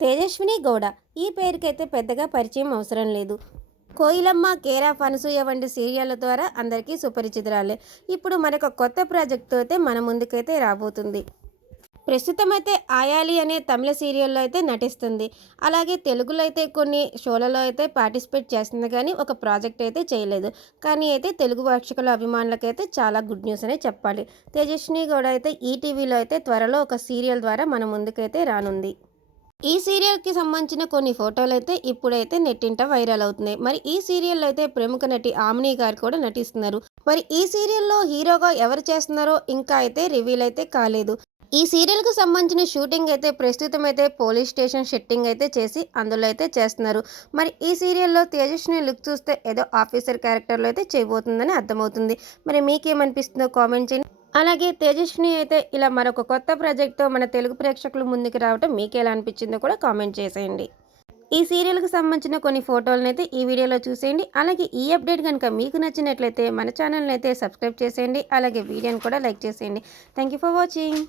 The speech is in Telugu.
తేజస్విని గౌడ. ఈ పేరుకైతే పెద్దగా పరిచయం అవసరం లేదు. కోయిలమ్మ కేరా ఫనసూయ వంటి సీరియళ్ళ ద్వారా అందరికీ సుపరిచితురాలే. ఇప్పుడు మరొక కొత్త ప్రాజెక్ట్తో అయితే మన ముందుకైతే రాబోతుంది. ప్రస్తుతం అయితే ఆయాలి అనే తమిళ సీరియల్లో అయితే నటిస్తుంది. అలాగే తెలుగులో అయితే కొన్ని షోలలో అయితే పార్టిసిపేట్ చేస్తుంది కానీ ఒక ప్రాజెక్ట్ అయితే చేయలేదు. కానీ అయితే తెలుగు ప్రేక్షకుల అభిమానులకైతే చాలా గుడ్ న్యూస్ అనే చెప్పాలి. తేజస్విని గౌడ అయితే ఈటీవీలో అయితే త్వరలో ఒక సీరియల్ ద్వారా మన ముందుకైతే రానుంది. ఈ సీరియల్కి సంబంధించిన కొన్ని ఫోటోలు అయితే ఇప్పుడైతే నెట్టింట వైరల్ అవుతున్నాయి. మరి ఈ సీరియల్ అయితే ప్రముఖ నటి ఆమిని గారు కూడా నటిస్తున్నారు. మరి ఈ సీరియల్లో హీరోగా ఎవరు చేస్తున్నారో ఇంకా అయితే రివీల్ అయితే కాలేదు. ఈ సీరియల్కు సంబంధించిన షూటింగ్ అయితే ప్రస్తుతం అయితే పోలీస్ స్టేషన్ షెట్టింగ్ అయితే చేసి అందులో అయితే చేస్తున్నారు. మరి ఈ సీరియల్లో తేజస్ని లుక్ చూస్తే ఏదో ఆఫీసర్ క్యారెక్టర్లో అయితే చేయబోతుందని అర్థమవుతుంది. మరి మీకేమనిపిస్తుందో కామెంట్ చేయండి. అలాగే తేజస్విని అయితే ఇలా మరొక కొత్త ప్రాజెక్ట్తో మన తెలుగు ప్రేక్షకులు ముందుకు రావటం మీకు ఎలా అనిపించిందో కూడా కామెంట్ చేసేయండి. ఈ సీరియల్కి సంబంధించిన కొన్ని ఫోటోలను అయితే ఈ వీడియోలో చూసేయండి. అలాగే ఈ అప్డేట్ కనుక మీకు నచ్చినట్లయితే మన ఛానల్ని అయితే సబ్స్క్రైబ్ చేసేయండి. అలాగే వీడియోని కూడా లైక్ చేసేయండి. Thank you for watching.